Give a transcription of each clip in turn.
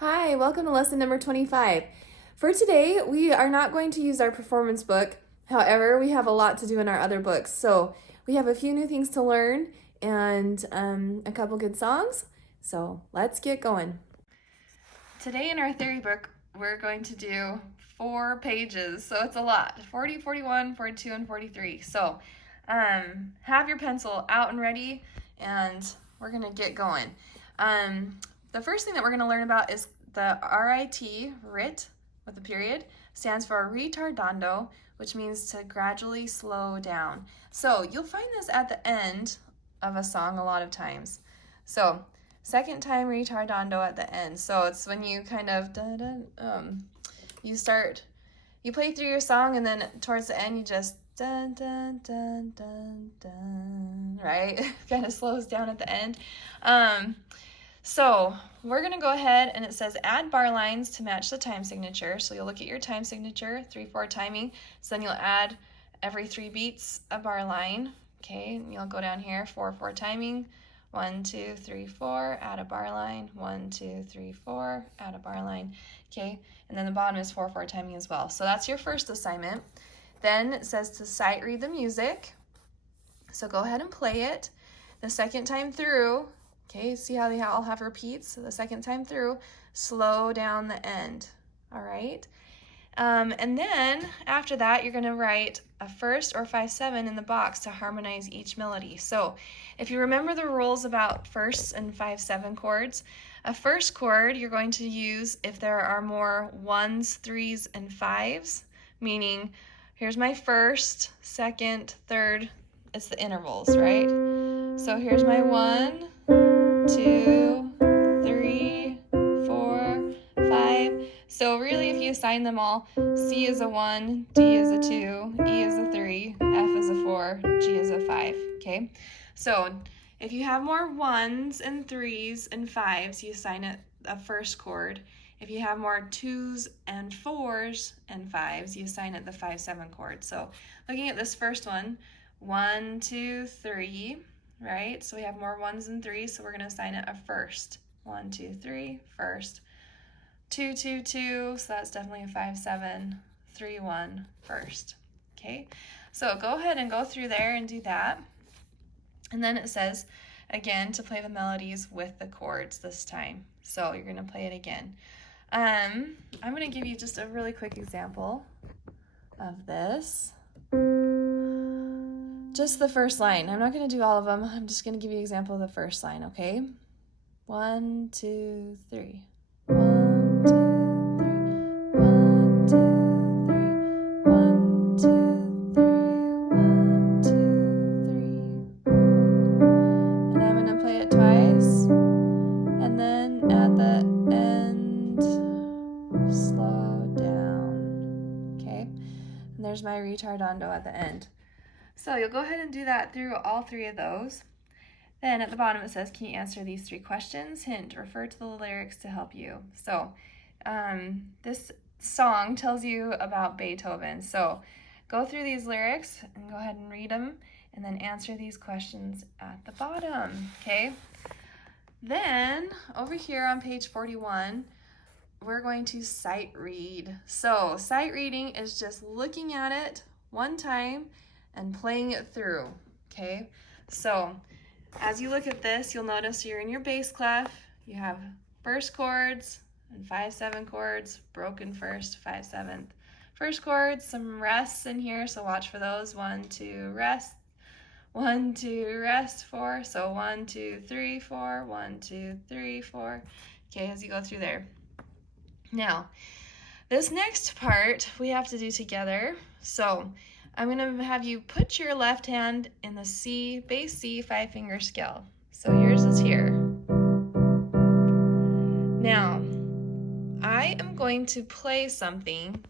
Hi, welcome to lesson number 25. For today, we are not going to use our performance book. However, we have a lot to do in our other books. So we have a few new things to learn and a couple good songs. So let's get going. Today in our theory book, we're going to do 4 pages. So it's a lot, 40, 41, 42, and 43. So have your pencil out and ready, and we're gonna get going. The first thing that we're going to learn about is the RIT with a period, stands for retardando, which means to gradually slow down. So you'll find this at the end of a song a lot of times. So second time retardando at the end. So it's when you kind of you play through your song, and then towards the end you just dun dun dun dun dun, right? Kind of slows down at the end. So we're going to go ahead, and it says add bar lines to match the time signature. So you'll look at your time signature, 3/4 timing. So then you'll add every 3 beats a bar line. Okay, and you'll go down here, 4/4 timing. 1, 2, 3, 4, add a bar line. 1, 2, 3, 4, add a bar line. Okay, and then the bottom is 4/4 timing as well. So that's your first assignment. Then it says to sight read the music. So go ahead and play it. The second time through, okay, see how they all have repeats? So the second time through, slow down the end, all right? And then after that, you're gonna write a first or 5/7 in the box to harmonize each melody. So if you remember the rules about firsts and 5/7 chords, a first chord you're going to use if there are more 1s, 3s, and 5s, meaning here's my first, second, third, it's the intervals, right? So here's my 1, 2, 3, 4, 5. So really, if you assign them all, C is a 1, D is a 2, E is a 3, F is a 4, G is a 5, okay? So if you have more 1s and 3s and 5s, you assign it a first chord. If you have more 2s and 4s and 5s, you assign it the 5/7 chord. So looking at this first one, 1, 2, 3, right? So we have more 1s and 3s, so we're going to assign it a first. 1, 2, 3, first. 2, 2, 2, so that's definitely a 5/7. 3, 1, first. Okay, so go ahead and go through there and do that. And then it says, again, to play the melodies with the chords this time. So you're going to play it again. I'm going to give you just a really quick example of this. Just the first line. I'm not going to do all of them. I'm just going to give you an example of the first line, okay? 1, 2, 3. 1, 2, 3. 1, 2, 3. 1, 2, 3. 1, 2, 3. And I'm going to play it twice. And then at the end, slow down. Okay? And there's my retardando at the end. So you'll go ahead and do that through all 3 of those. Then at the bottom it says, can you answer these 3 questions? Hint, refer to the lyrics to help you. So this song tells you about Beethoven. So go through these lyrics and go ahead and read them, and then answer these questions at the bottom, okay? Then over here on page 41, we're going to sight read. So sight reading is just looking at it one time and playing it through, okay? So as you look at this, you'll notice you're in your bass clef. You have first chords and 5/7 chords, broken first, 5/7 first chords, some rests in here, so watch for those. 1, 2, rest. 1, 2, rest, 4. So 1, 2, 3, 4. 1, 2, 3, 4. Okay, as you go through there. Now, this next part we have to do together. So I'm going to have you put your left hand in the C, bass C 5-finger scale. So yours is here. Now, I am going to play something,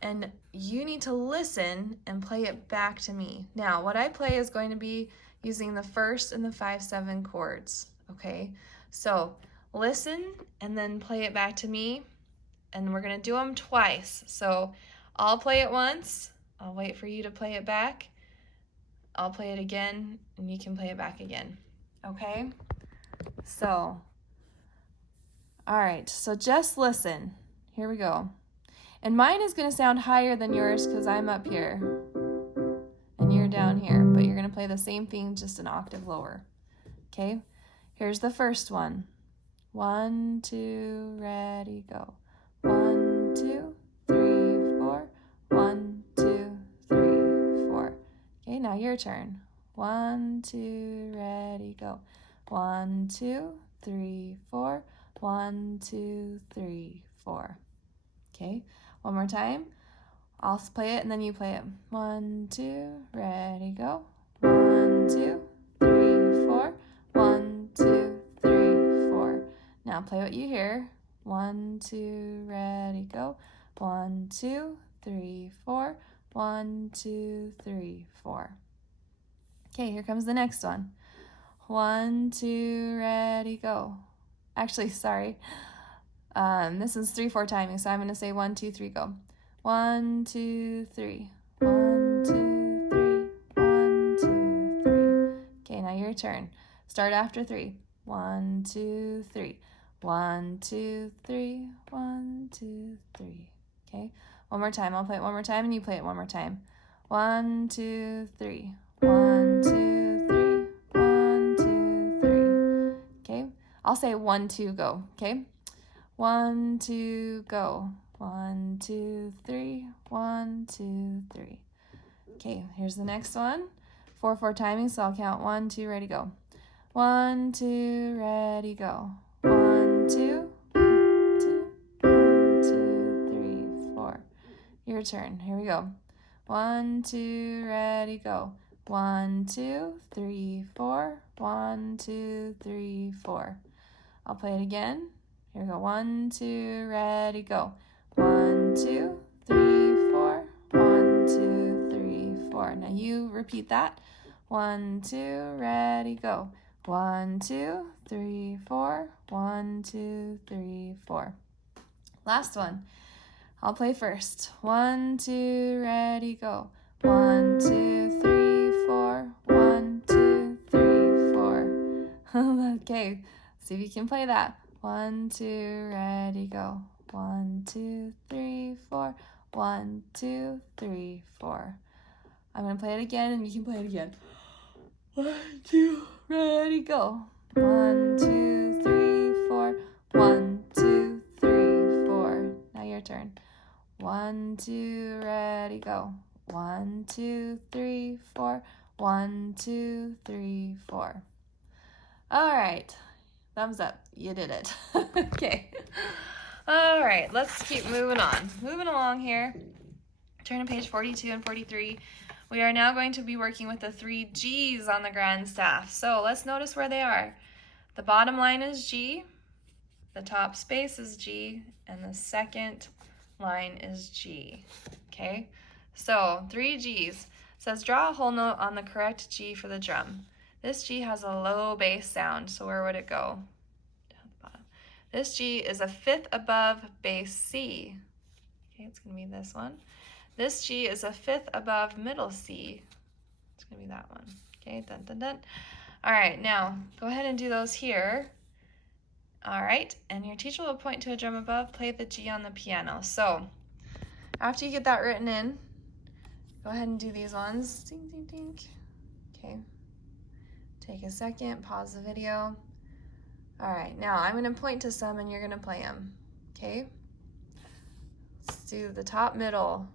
and you need to listen and play it back to me. Now, what I play is going to be using the first and the 5/7 chords, okay? So listen and then play it back to me, and we're going to do them twice. So I'll play it once. I'll wait for you to play it back. I'll play it again, and you can play it back again, okay? So All right, so just listen. Here we go. And mine is going to sound higher than yours because I'm up here and you're down here, but you're going to play the same thing, just an octave lower. Okay, here's the first one. 1, 2, ready, go. 1, 2, 3, 4. 1, 2, 3, 4. Okay, now your turn. 1, 2, ready, go. 1, 2, 3, 4. 1, 2, 3, 4. Okay, one more time. I'll play it and then you play it. 1, 2, ready, go. 1, 2, 3, 4. 1, 2, 3, 4. Now play what you hear. 1, 2, ready, go. 1, 2, 3, 4. 1, 2, 3, 4. Okay, here comes the next one. 1, 2, ready, go. Actually, sorry. This is 3, 4 timing, so I'm going to say 1, 2, 3, go. 1, 2, 3. 1, 2, 3. 1, 2, 3. Okay, now your turn. Start after 3. 1, 2, 3. 1, 2, 3. 1, 2, 3. Okay, one more time. I'll play it one more time and you play it one more time. 1, 2, 3. 1, 2, 3. 1, 2, 3. Okay, I'll say 1, 2, go. Okay, 1, 2, go. 1, 2, 3. 1, 2, 3. Okay, here's the next one. 4, 4 timing, so I'll count 1, 2, ready, go. 1, 2, ready, go. 1, 2, 2, 1, 2, 3, 4. Your turn. Here we go. 1, 2, ready, go. 1, 2, 3, 4. 1, 2, 3, 4. I'll play it again. Here we go. 1, 2, ready, go. 1, 2, 3, 4. 1, 2, 3, 4. Now you repeat that. 1, 2, ready, go. 1, 2, 3, 4. 1, 2, 3, 4. Last one. I'll play first. 1, 2, ready, go. 1, 2, 3, 4. 1, 2, 3, 4. Okay, see if you can play that. 1, 2, ready, go. 1, 2, 3, 4. 1, 2, 3, 4. I'm going to play it again and you can play it again. 1, 2, ready, go. 1, 2, 3, 4. 1, 2, 3, 4. Now your turn. 1, 2, ready, go. 1, 2, 3, 4. 1, 2, 3, 4. All right. Thumbs up. You did it. Okay. All right. Let's keep moving on. Moving along here. Turn to page 42 and 43. We are now going to be working with the 3 G's on the grand staff. So let's notice where they are. The bottom line is G, the top space is G, and the second line is G. Okay, so 3 G's. It says draw a whole note on the correct G for the drum. This G has a low bass sound, so where would it go? Down the bottom. This G is a 5th above bass C. Okay, it's going to be this one. This G is a 5th above middle C. It's going to be that one. Okay, dun dun dun. All right, now go ahead and do those here. All right, and your teacher will point to a drum above, play the G on the piano. So after you get that written in, go ahead and do these ones. Ding, ding, ding. Okay, take a second, pause the video. All right, now I'm going to point to some and you're going to play them. Okay, let's do the top middle.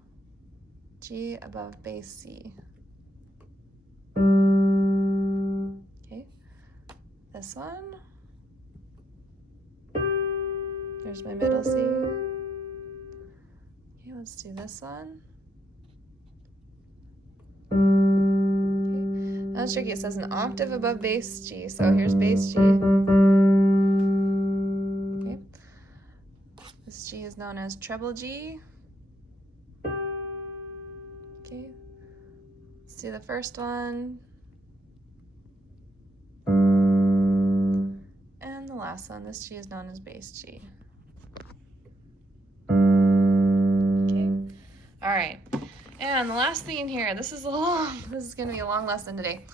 G above bass C. Okay, this one. There's my middle C. Okay, let's do this one. Okay, that's tricky. It says an octave above bass G, so here's bass G. Okay, this G is known as treble G. Okay, let's do the first one. And the last one, this G is known as bass G. Okay, all right. And the last thing in here, this is going to be a long lesson today.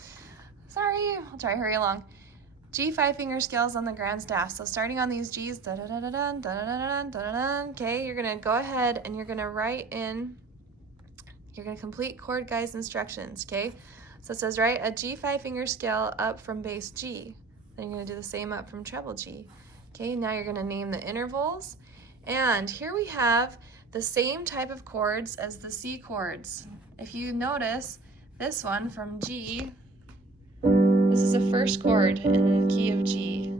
Sorry, I'll try to hurry along. G 5-finger scales on the grand staff. So starting on these G's, da da da da da da da da da da. Okay, you're gonna go ahead and you're gonna write in. You're gonna complete chord guides instructions. Okay, so it says write a G 5-finger scale up from bass G. Then you're gonna do the same up from treble G. Okay, now you're gonna name the intervals, and here we have the same type of chords as the C chords. If you notice, this one from G. This is a first chord in the key of G.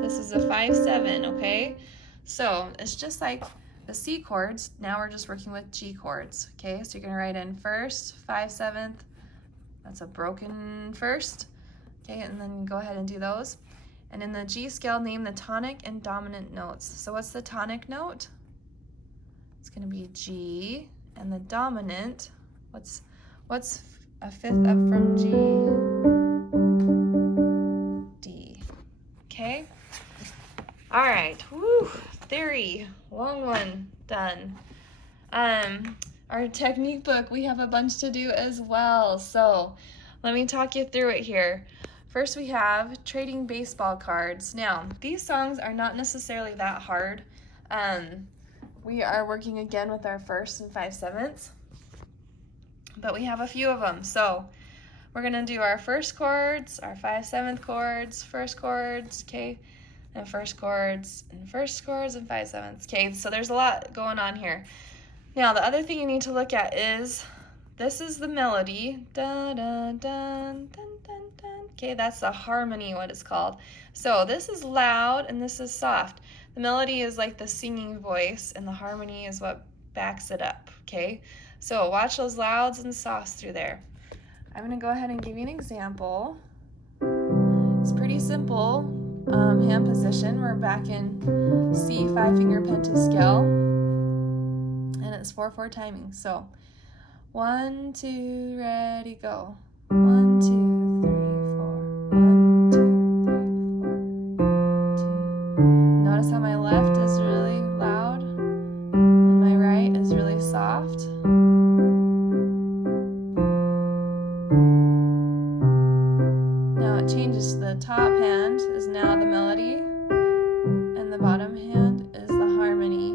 This is a 5/7, okay? So it's just like the C chords. Now we're just working with G chords, okay? So you're gonna write in first, 5/7. That's a broken first, okay? And then go ahead and do those. And in the G scale, name the tonic and dominant notes. So what's the tonic note? It's gonna be G, and the dominant, what's a fifth up from G? Okay, all right, woo, theory, long one, done. Our technique book, we have a bunch to do as well, so let me talk you through it here. First we have trading baseball cards. Now, these songs are not necessarily that hard. We are working again with our first and 5/7, but we have a few of them, so we're gonna do our first chords, our 5/7 chords, first chords, okay, and first chords, and first chords, and 5/7. Okay, so there's a lot going on here. Now, the other thing you need to look at is, this is the melody, dun, dun, dun, dun, dun, dun. Okay, that's the harmony, what it's called. So this is loud, and this is soft. The melody is like the singing voice, and the harmony is what backs it up, okay? So watch those louds and softs through there. I'm gonna go ahead and give you an example. It's pretty simple, hand position. We're back in C 5-finger pentascale, and it's 4/4 timing. So 1, 2, ready, go. 1, 2, 3, 4. 1, 2, 3, 4. 2. Notice how my left is really loud, and my right is really soft. Changes. The top hand is now the melody, and the bottom hand is the harmony.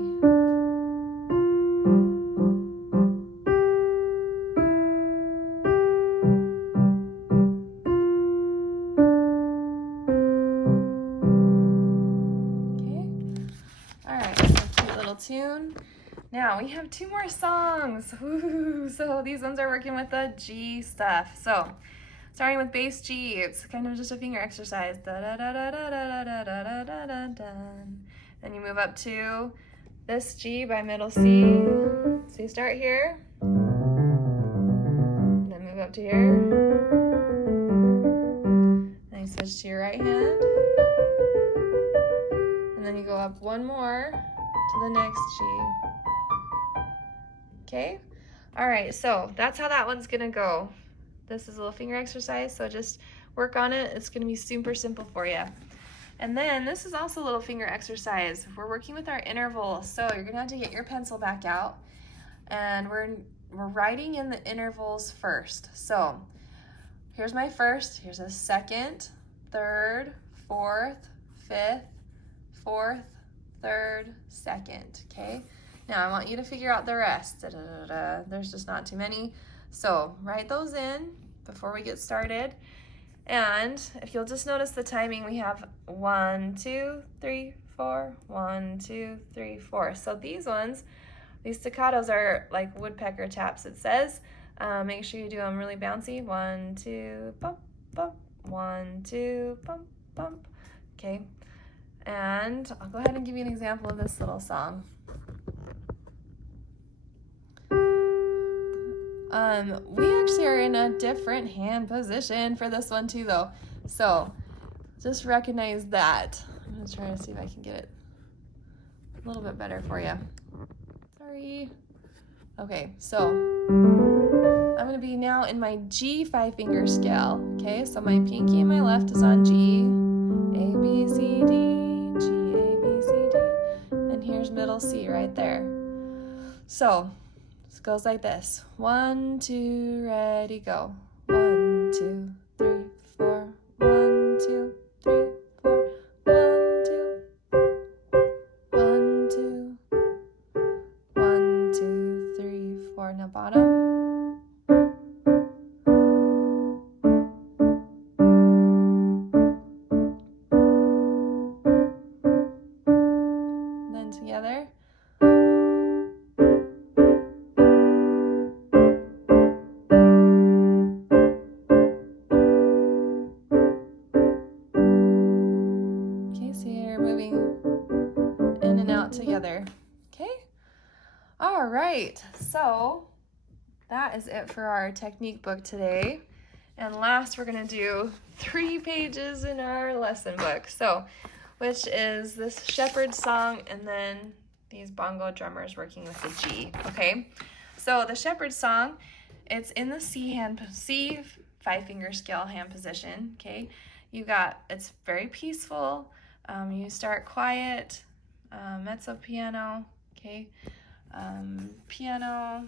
Okay. All right. So cute little tune. Now we have 2 more songs. Woo! So these ones are working with the G stuff. So starting with bass G, it's kind of just a finger exercise. Da da da da da da da da da da da da. Then you move up to this G by middle C. So you start here, and then move up to here. Then you switch to your right hand, and then you go up one more to the next G. Okay? All right, so that's how that one's gonna go. This is a little finger exercise, so just work on it. It's gonna be super simple for you. And then this is also a little finger exercise. We're working with our intervals, so you're gonna have to get your pencil back out, and we're writing in the intervals first. So here's my first, here's a second, third, fourth, fifth, fourth, third, second, okay? Now I want you to figure out the rest. Da, da, da, da. There's just not too many. So write those in before we get started. And if you'll just notice the timing, we have 1, 2, 3, 4, 1, 2, 3, 4. So these ones, these staccatos are like woodpecker taps, it says. Make sure you do them really bouncy. 1, 2, bump, bump. 1, 2, bump, bump. Okay. And I'll go ahead and give you an example of this little song. We actually are in a different hand position for this one too, though. So just recognize that. I'm gonna try to see if I can get it a little bit better for you. Sorry. Okay, so I'm gonna be now in my G 5-finger scale. Okay, so my pinky and my left is on G, A, B, C, D, G, A, B, C, D, and here's middle C right there. So it goes like this. 1, 2, ready, go. 1, 2, 3, 4. 1, 2, 3, and together. Okay, so you're moving in and out together. Okay? All right, so that is it for our technique book today. And last, we're gonna do 3 pages in our lesson book. So, which is this shepherd song and then these bongo drummers working with the G, okay? So the shepherd song, it's in the C 5-finger scale hand position, okay? It's very peaceful. You start quiet, mezzo piano, okay? Piano,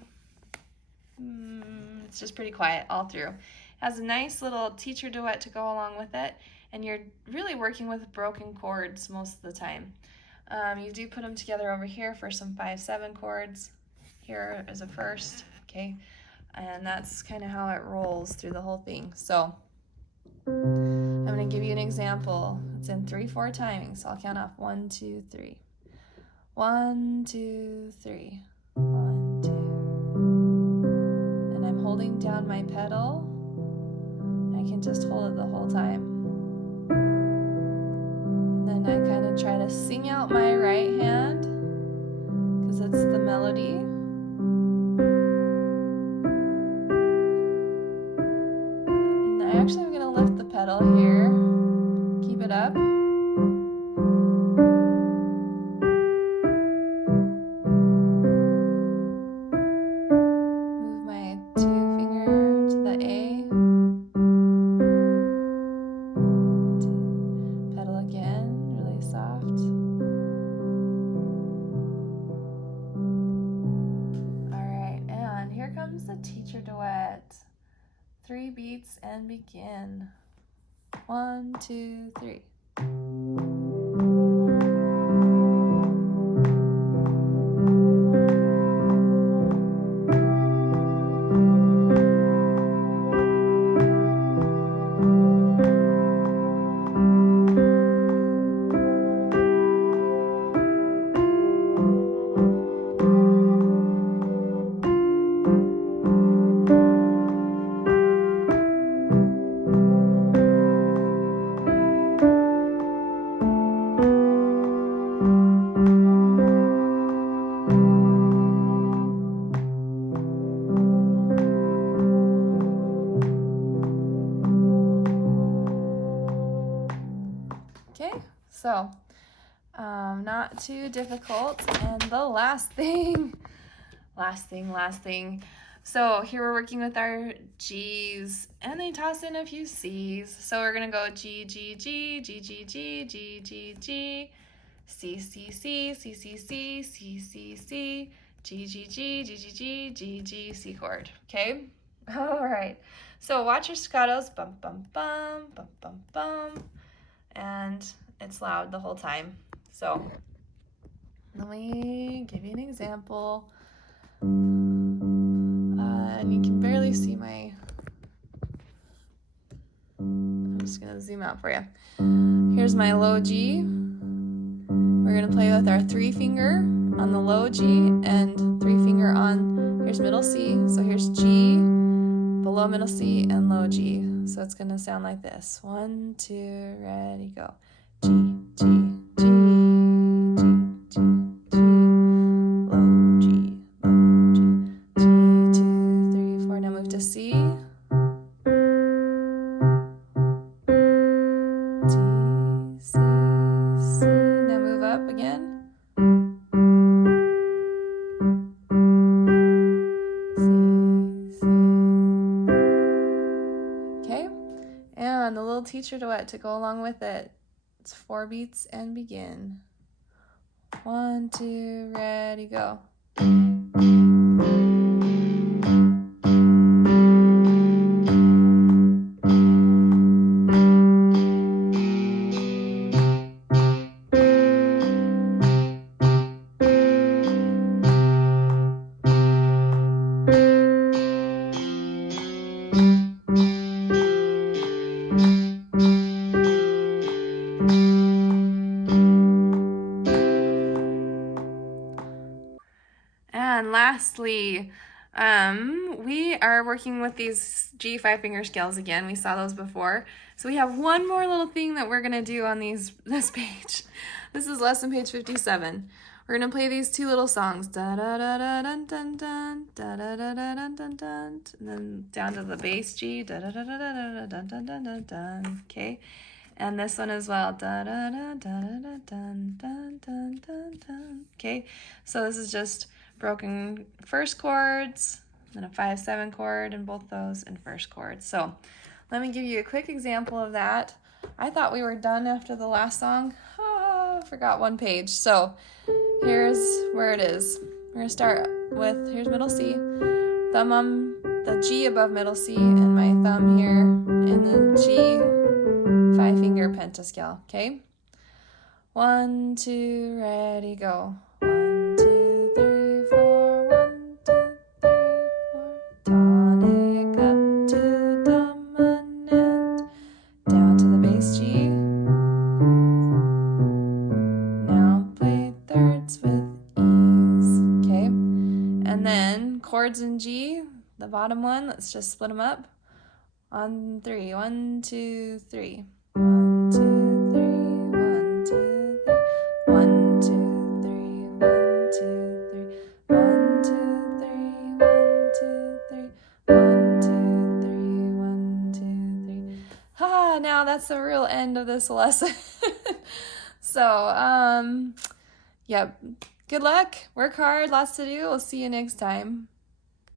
it's just pretty quiet all through. Has a nice little teacher duet to go along with it, and you're really working with broken chords most of the time. You do put them together over here for some 5/7 chords. Here is a first, okay? And that's kind of how it rolls through the whole thing. So I'm going to give you an example. It's in 3/4 timing, so I'll count off 1, 2, 3. 1, 2, 3. 1, 2. And I'm holding down my pedal. I can just hold it the whole time. And then I kind of try to sing out my right hand because it's the melody. And I'm going to lift the pedal here. Keep it up. Move my 2 finger to the A. Pedal again, really soft. Alright, and here comes the teacher duet. 3 beats and begin. 1, 2, 3. So, not too difficult. And the last thing. So here we're working with our G's, and they toss in a few C's. So we're gonna go G, G, G, G, G, G, G, G, G, C, C, C, C, C, C, C, C, C, G, G, G, G, G, G, G, G, C chord. Okay? All right. So watch your staccatos. Bum, bum, bum, bum, bum, bum. And it's loud the whole time. So let me give you an example. And you can barely see I'm just gonna zoom out for you. Here's my low G. We're gonna play with our 3-finger on the low G and 3-finger on, here's middle C. So here's G, below middle C, and low G. So it's gonna sound like this. 1, 2, ready, go. G, G, G, G, G, G, low G, low G, G, 2, 3, 4. Now move to C. G, C, C. Now move up again. C, C. Okay, and the little teacher duet to go along with it. It's 4 beats and begin. 1, 2, ready, go. And lastly, we are working with these G 5-finger scales again. We saw those before. So we have one more little thing that we're gonna do on this page. This is lesson page 57. We're gonna play these two little songs. Da da da da dun dun dun, da da da da dun dun dun, and then down to the bass G, da da da da da dun dun dun dun dun. Okay, and this one as well. Da da da da da dun dun dun dun dun. Okay, so this is just broken first chords, then a 5/7 chord in both those, and first chords. So let me give you a quick example of that. I thought we were done after the last song. Forgot one page. So here's where it is. We're gonna start with, here's middle C, thumb on the G above middle C, and my thumb here in the G 5-finger pentascale. Okay, 1, 2, ready, go. 1, 2, 3, 4. 1, 2, 3, 4. Tonic up to dominant, down to the bass G. Now play thirds with ease. Okay, and then chords in G, the bottom one. Let's just split them up on 3. 1, 2, 3. 1, 2, 3. 1, 2, 3. 1, 2, 3. 1, 2, 3. 1, 2, 3. 1, 2, 3. 1, 2, 3. 1, 2, 3. Ha! Now that's the real end of this lesson. So, yep. Good luck. Work hard. Lots to do. We'll see you next time.